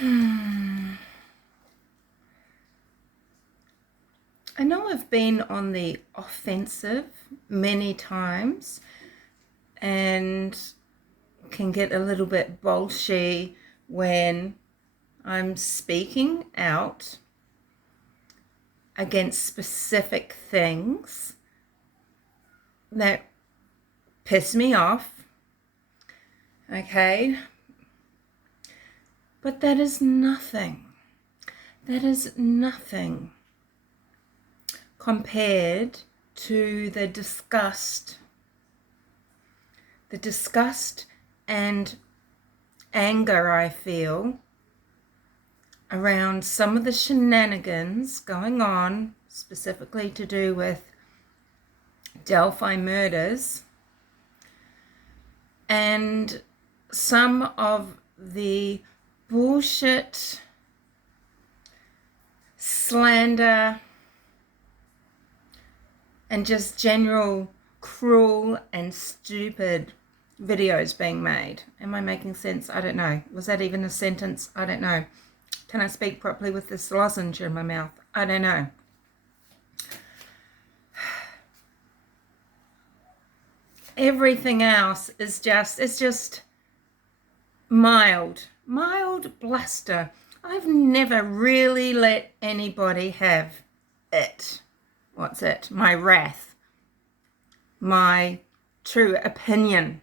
I know I've been on the offensive many times and can get a little bit bolshy when I'm speaking out against specific things that piss me off, okay? But that is nothing. That is nothing compared to the disgust and anger I feel around some of the shenanigans going on, specifically to do with Delphi murders, and some of the bullshit, slander, and just general cruel and stupid videos being made. Am I making sense? I don't know. Was that even a sentence? I don't know. Can I speak properly with this lozenge in my mouth? I don't know. Everything else is just mild bluster. I've never really let anybody have it. What's it? My wrath. My true opinion.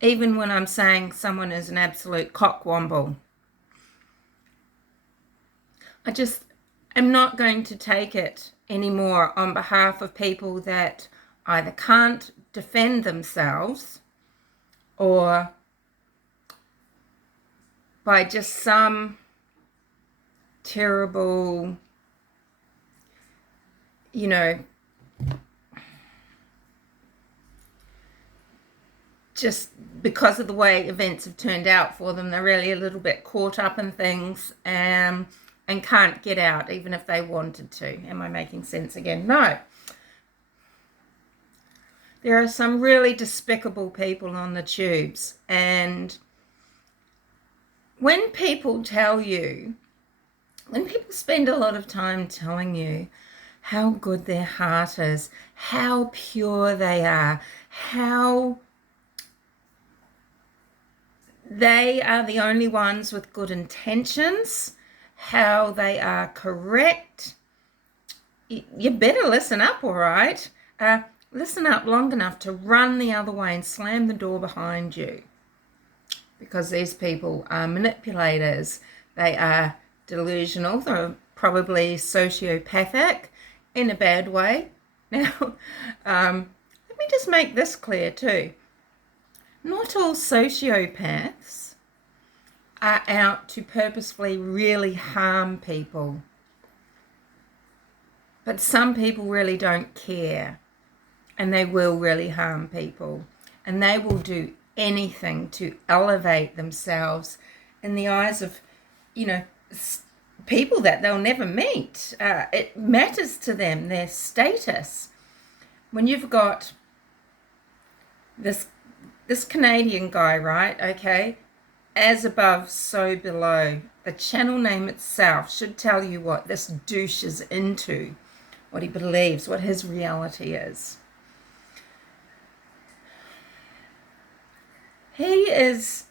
Even when I'm saying someone is an absolute cockwomble. I just am not going to take it anymore on behalf of people that either can't defend themselves or by just some terrible, just because of the way events have turned out for them, they're really a little bit caught up in things and can't get out even if they wanted to. Am I making sense again? No. There are some really despicable people on the tubes, and when people spend a lot of time telling you how good their heart is, how pure they are, how they are the only ones with good intentions, how they are correct, you better listen up, all right? Listen up long enough to run the other way and slam the door behind you. Because these people are manipulators. They are delusional. They're probably sociopathic in a bad way. Now, let me just make this clear too. Not all sociopaths are out to purposefully really harm people. But some people really don't care. And they will really harm people. And they will do anything to elevate themselves in the eyes of, people that they'll never meet. It matters to them, their status. When you've got this Canadian guy, right, okay, as above, so below. The channel name itself should tell you what this douche is into, what he believes, what his reality is. He is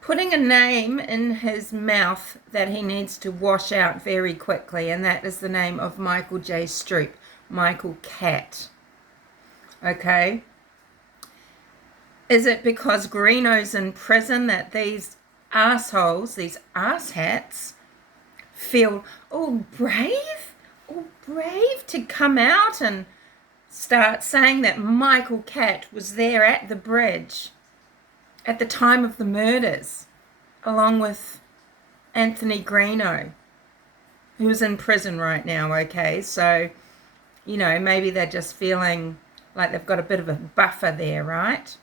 putting a name in his mouth that he needs to wash out very quickly, and that is the name of Michael J. Stroup, Michael Cat. Okay? Is it because Greeno's in prison that these assholes, these asshats, feel all brave to come out and start saying that Michael Cat was there at the bridge at the time of the murders, along with Anthony Greeno, who's in prison right now, okay? So, maybe they're just feeling like they've got a bit of a buffer there, right?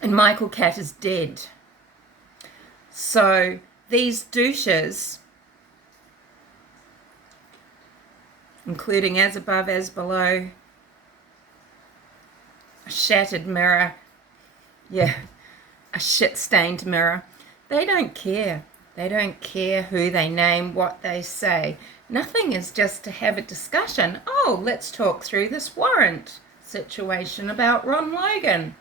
And Michael Cat is dead. So these douches, including as above, as below, a shattered mirror, yeah, a shit-stained mirror. They don't care. They don't care who they name, what they say. Nothing is just to have a discussion. Oh, let's talk through this warrant situation about Ron Logan.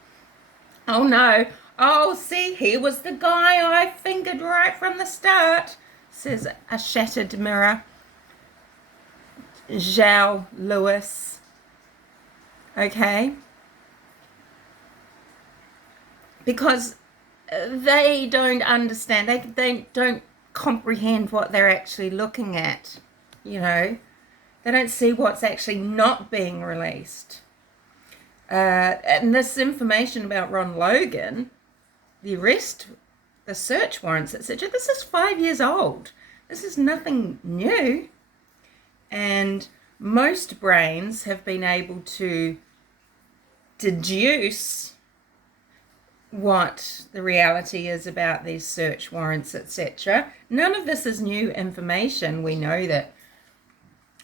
Oh no. Oh, see, he was the guy I fingered right from the start, says a shattered mirror. Zhao Lewis. Okay? Because they don't understand. They don't comprehend what they're actually looking at. You know? They don't see what's actually not being released. And this information about Ron Logan, the arrest, the search warrants, etc., this is 5 years old. This is nothing new. And most brains have been able to deduce what the reality is about these search warrants, etc. None of this is new information. We know that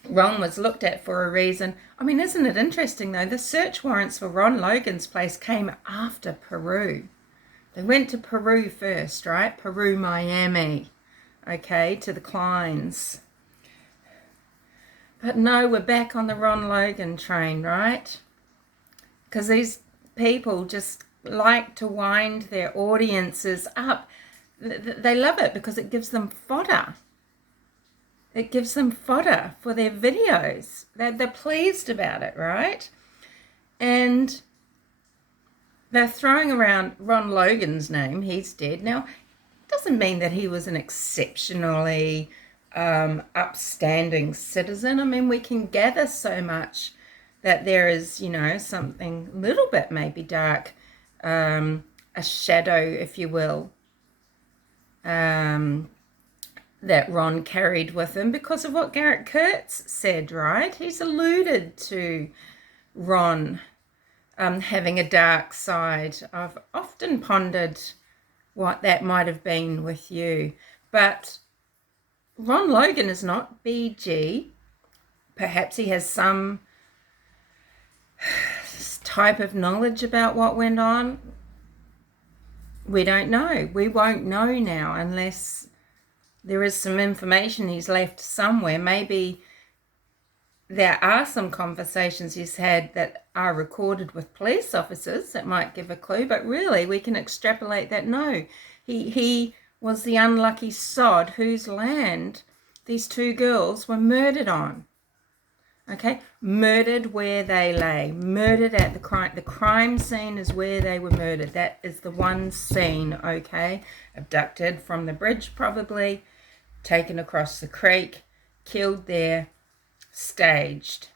Ron was looked at for a reason. I mean, isn't it interesting, though? The search warrants for Ron Logan's place came after Peru. They went to Peru first, right? Peru, Miami, okay, to the Kleins. But no, we're back on the Ron Logan train, right? Because these people just like to wind their audiences up. They love it because it gives them fodder. It gives them fodder for their videos. They're pleased about it, right? And they're throwing around Ron Logan's name. He's dead. Now, it doesn't mean that he was an exceptionally upstanding citizen. I mean, we can gather so much that there is, you know, something a little bit maybe dark, a shadow, if you will, that Ron carried with him because of what Garrett Kurtz said, right? He's alluded to Ron having a dark side. I've often pondered what that might have been with you. But Ron Logan is not BG. Perhaps he has some type of knowledge about what went on. We don't know. We won't know now unless there is some information he's left somewhere. Maybe there are some conversations he's had that are recorded with police officers that might give a clue, but really we can extrapolate that no. He was the unlucky sod whose land these two girls were murdered on. Okay, murdered where they lay, murdered at the crime. The crime scene is where they were murdered. That is the one scene, okay? Abducted from the bridge probably, taken across the creek, killed there, staged.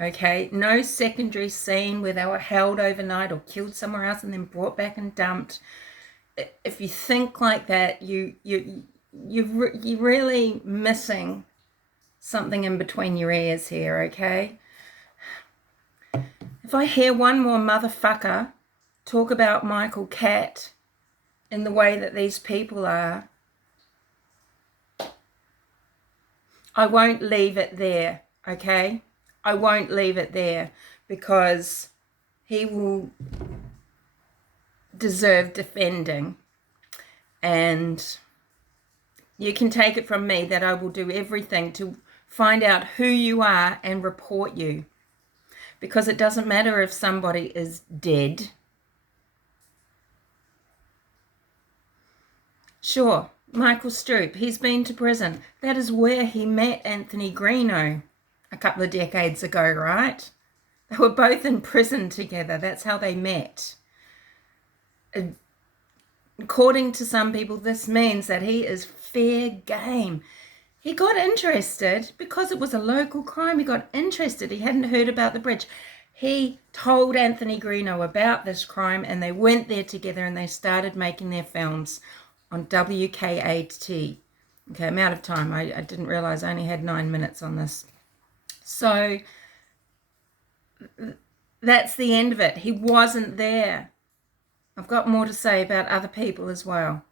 Okay, no secondary scene where they were held overnight or killed somewhere else and then brought back and dumped. If you think like that, you're really missing something in between your ears here, okay? If I hear one more motherfucker talk about Michael Catt in the way that these people are, I won't leave it there, okay? I won't leave it there because he will deserve defending. And you can take it from me that I will do everything to find out who you are and report you. Because it doesn't matter if somebody is dead. Sure, Michael Stroup, he's been to prison. That is where he met Anthony Greeno a couple of decades ago, right? They were both in prison together. That's how they met. According to some people, this means that he is fair game. He got interested because it was a local crime. He got interested. He hadn't heard about the bridge. He told Anthony Greeno about this crime and they went there together and they started making their films on WKAT. Okay, I'm out of time. I didn't realize I only had 9 minutes on this. So that's the end of it. He wasn't there. I've got more to say about other people as well.